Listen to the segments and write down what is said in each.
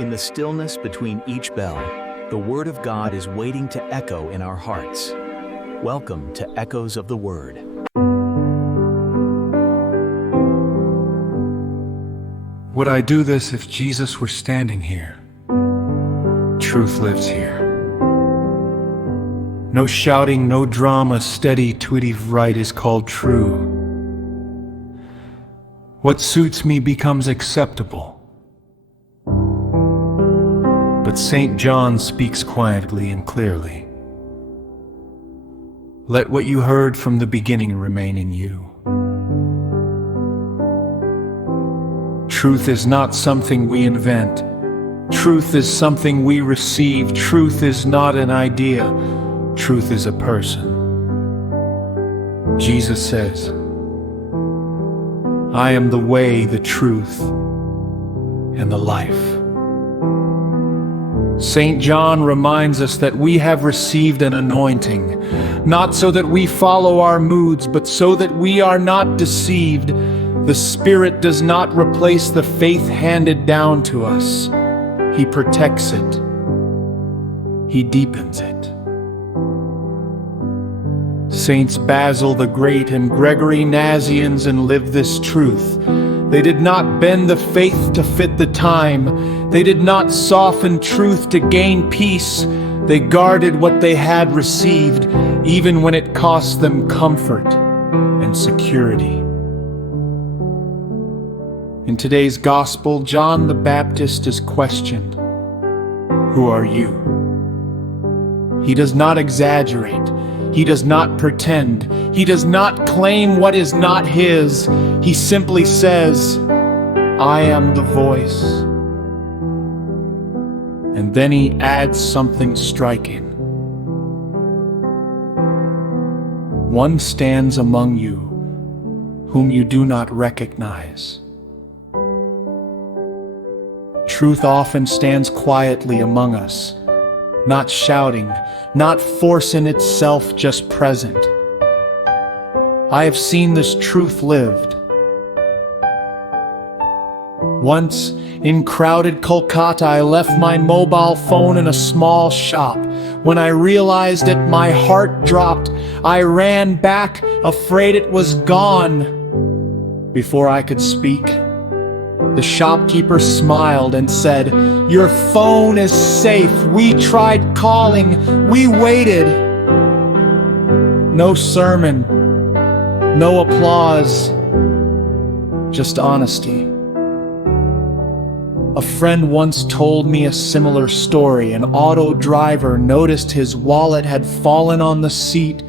In the stillness between each bell, the Word of God is waiting to echo in our hearts. Welcome to Echoes of the Word. Would I do this if Jesus were standing here? Truth lives here. No shouting, no drama, steady, tweety right is called true. What suits me becomes acceptable. But St. John speaks quietly and clearly. Let what you heard from the beginning remain in you. Truth is not something we invent. Truth is something we receive. Truth is not an idea. Truth is a person. Jesus says, I am the way, the truth, and the life. St. John reminds us that we have received an anointing, not so that we follow our moods, but so that we are not deceived. The Spirit does not replace the faith handed down to us. He protects it. He deepens it. Saints Basil the Great and Gregory Nazianzen lived this truth. They did not bend the faith to fit the time. They did not soften truth to gain peace. They guarded what they had received, even when it cost them comfort and security. In today's gospel, John the Baptist is questioned. Who are you? He does not exaggerate. He does not pretend. He does not claim what is not his. He simply says, I am the voice. And then he adds something striking. One stands among you whom you do not recognize. Truth often stands quietly among us, not shouting, not forcing itself, just present. I have seen this truth lived. Once, in crowded Kolkata, I left my mobile phone in a small shop. When I realized it, my heart dropped. I ran back, afraid it was gone. Before I could speak, the shopkeeper smiled and said, Your phone is safe. We tried calling. We waited. No sermon, no applause, just honesty. A friend once told me a similar story. An auto driver noticed his wallet had fallen on the seat.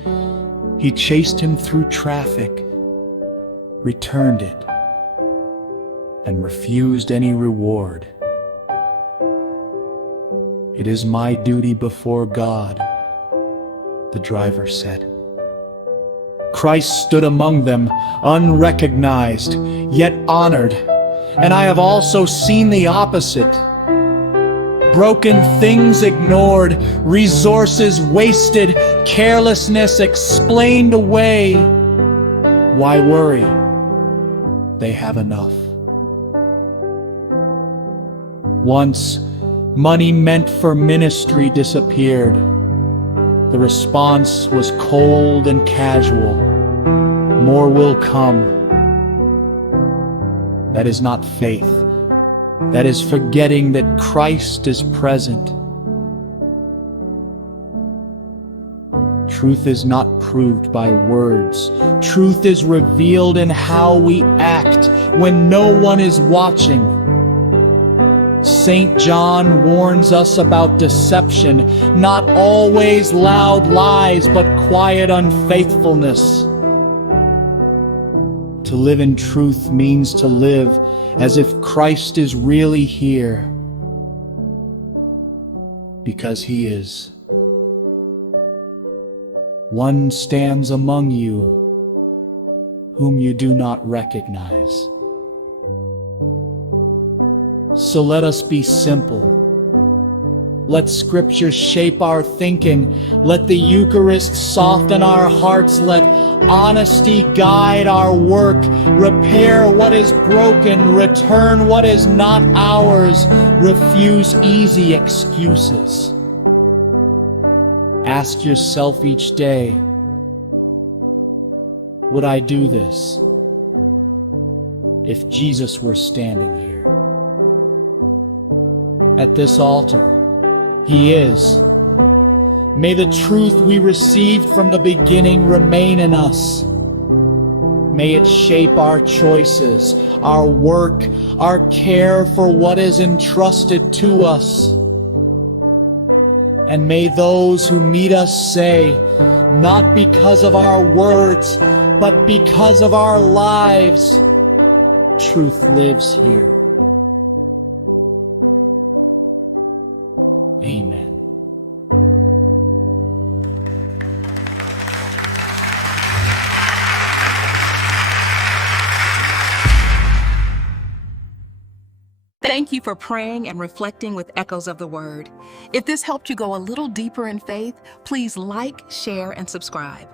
He chased him through traffic, returned it, and refused any reward. It is my duty before God, the driver said. Christ stood among them, unrecognized, yet honored. And I have also seen the opposite. Broken things ignored, resources wasted, carelessness explained away. Why worry? They have enough. Once, money meant for ministry disappeared. The response was cold and casual. More will come. That is not faith. That is forgetting that Christ is present. Truth is not proved by words. Truth is revealed in how we act when no one is watching. St. John warns us about deception, not always loud lies, but quiet unfaithfulness. To live in truth means to live as if Christ is really here, because he is. One stands among you whom you do not recognize. So let us be simple, Let Scripture shape our thinking. Let the Eucharist soften our hearts. Let honesty guide our work. Repair what is broken. Return what is not ours. Refuse easy excuses. Ask yourself each day, would I do this if Jesus were standing here? At this altar, He is. May the truth we received from the beginning remain in us. May it shape our choices, our work, our care for what is entrusted to us. And may those who meet us say, not because of our words, but because of our lives, truth lives here. Amen. Thank you for praying and reflecting with Echoes of the Word. If this helped you go a little deeper in faith, please like, share, and subscribe.